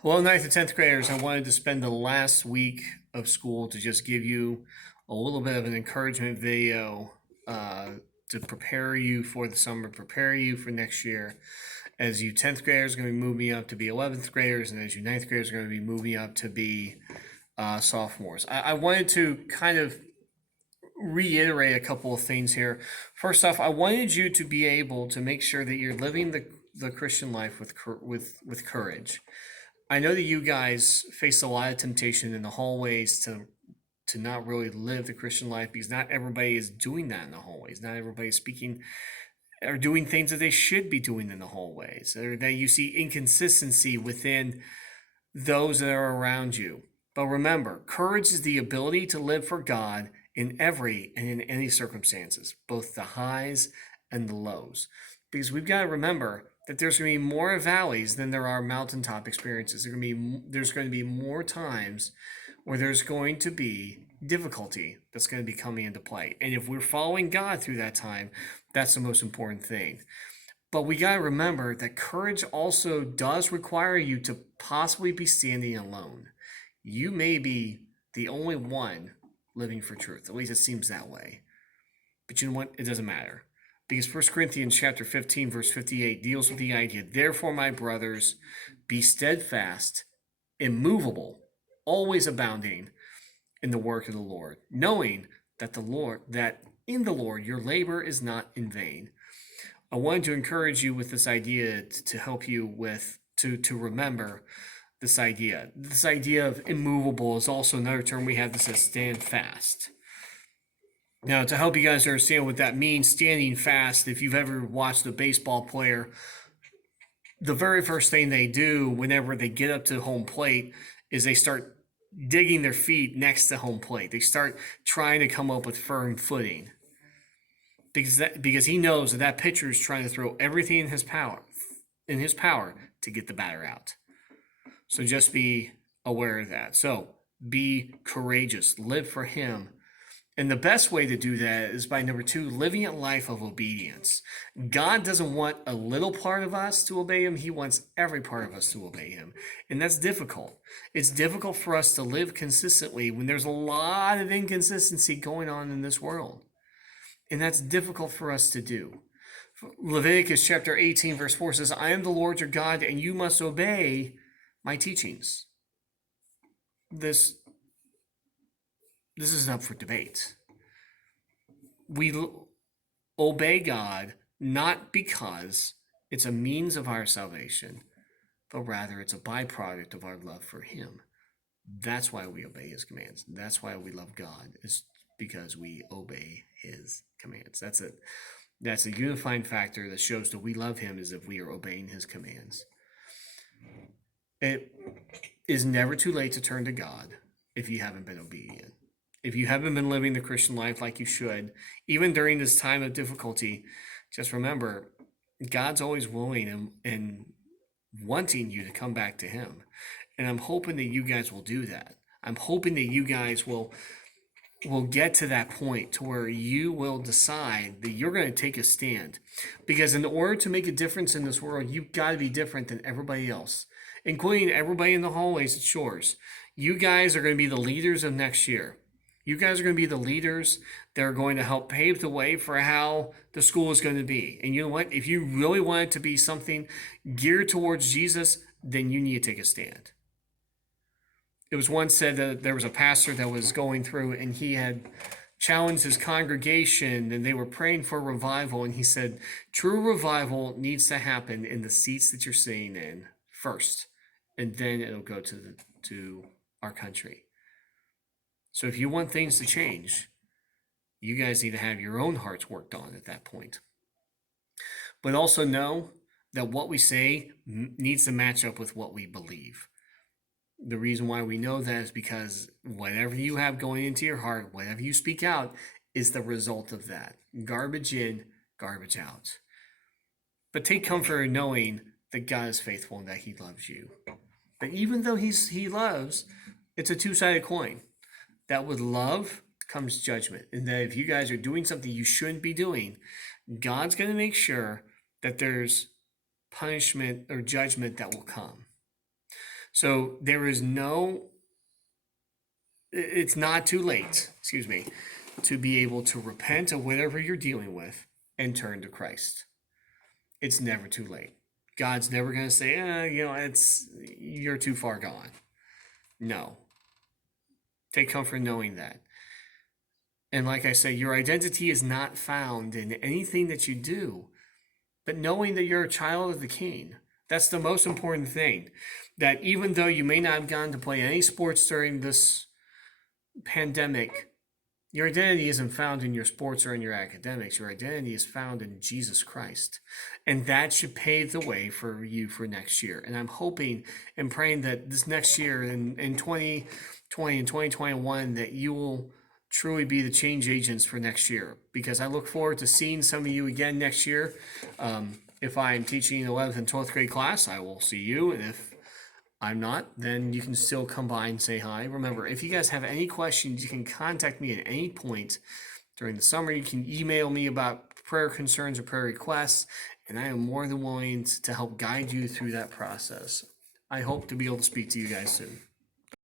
Well, ninth and 10th graders, I wanted to spend the last week of school to just give you a little bit of an encouragement video uh, to prepare you for the summer, prepare you for next year. As you 10th graders are going to be moving up to be 11th graders, and as you ninth graders are going to be moving up to be sophomores. I wanted to kind of reiterate a couple of things here. First off, I wanted you to be able to make sure that you're living the Christian life with courage. I know that you guys face a lot of temptation in the hallways to not really live the Christian life because not everybody is doing that in the hallways. Not everybody is speaking or doing things that they should be doing in the hallways, or that you see inconsistency within those that are around you. But remember, courage is the ability to live for God in every and in any circumstances, both the highs and the lows. Because we've got to remember that there's going to be more valleys than there are mountaintop experiences. There's going to be more times where there's going to be difficulty that's going to be coming into play. And if we're following God through that time, that's the most important thing. But we got to remember that courage also does require you to possibly be standing alone. You may be the only one living for truth. At least it seems that way. But you know what? It doesn't matter. Because 1 Corinthians chapter 15, verse 58 deals with the idea, therefore, my brothers, be steadfast, immovable, always abounding in the work of the Lord, knowing that in the Lord your labor is not in vain. I wanted to encourage you with this idea to help you with to remember this idea. This idea of immovable is also another term we have that says stand fast. Now, to help you guys understand what that means, standing fast, if you've ever watched a baseball player, the very first thing they do whenever they get up to home plate is they start digging their feet next to home plate. They start trying to come up with firm footing because he knows that pitcher is trying to throw everything in his power to get the batter out. So just be aware of that. So be courageous, live for him. And the best way to do that is by number 2, living a life of obedience. God doesn't want a little part of us to obey him. He wants every part of us to obey him. And that's difficult. It's difficult for us to live consistently when there's a lot of inconsistency going on in this world. And that's difficult for us to do. Leviticus chapter 18, verse 4 says, I am the Lord your God, and you must obey my teachings. This isn't up for debate. We obey God not because it's a means of our salvation, but rather it's a byproduct of our love for him. That's why we obey his commands. That's why we love God, is because we obey his commands. That's it. That's a unifying factor that shows that we love him, is if we are obeying his commands. It is never too late to turn to God if you haven't been obedient. If you haven't been living the Christian life like you should, even during this time of difficulty, just remember, God's always willing and wanting you to come back to him. And I'm hoping that you guys will do that. I'm hoping that you guys will get to that point to where you will decide that you're going to take a stand. Because in order to make a difference in this world, you've got to be different than everybody else, including everybody in the hallways at Shores. You guys are going to be the leaders of next year. You guys are going to be the leaders that are going to help pave the way for how the school is going to be. And you know what? If you really want it to be something geared towards Jesus, then you need to take a stand. It was once said that there was a pastor that was going through and he had challenged his congregation and they were praying for revival. And he said, true revival needs to happen in the seats that you're sitting in first, and then it'll go to our country. So if you want things to change, you guys need to have your own hearts worked on at that point. But also know that what we say needs to match up with what we believe. The reason why we know that is because whatever you have going into your heart, whatever you speak out, is the result of that. Garbage in, garbage out. But take comfort in knowing that God is faithful and that he loves you. But even though he loves, it's a two-sided coin. That with love comes judgment. And that if you guys are doing something you shouldn't be doing, God's going to make sure that there's punishment or judgment that will come. So it's not too late, excuse me, to be able to repent of whatever you're dealing with and turn to Christ. It's never too late. God's never going to say, you're too far gone. No. Take comfort knowing that. And like I said, your identity is not found in anything that you do, but knowing that you're a child of the King. That's the most important thing. That even though you may not have gone to play any sports during this pandemic, your identity isn't found in your sports or in your academics. Your identity is found in Jesus Christ. And that should pave the way for you for next year. And I'm hoping and praying that this next year in 2020 and 2021, that you will truly be the change agents for next year. Because I look forward to seeing some of you again next year. If I'm teaching 11th and 12th grade class, I will see you. And if I'm not, then you can still come by and say hi. Remember, if you guys have any questions, you can contact me at any point during the summer. You can email me about prayer concerns or prayer requests, and I am more than willing to help guide you through that process. I hope to be able to speak to you guys soon.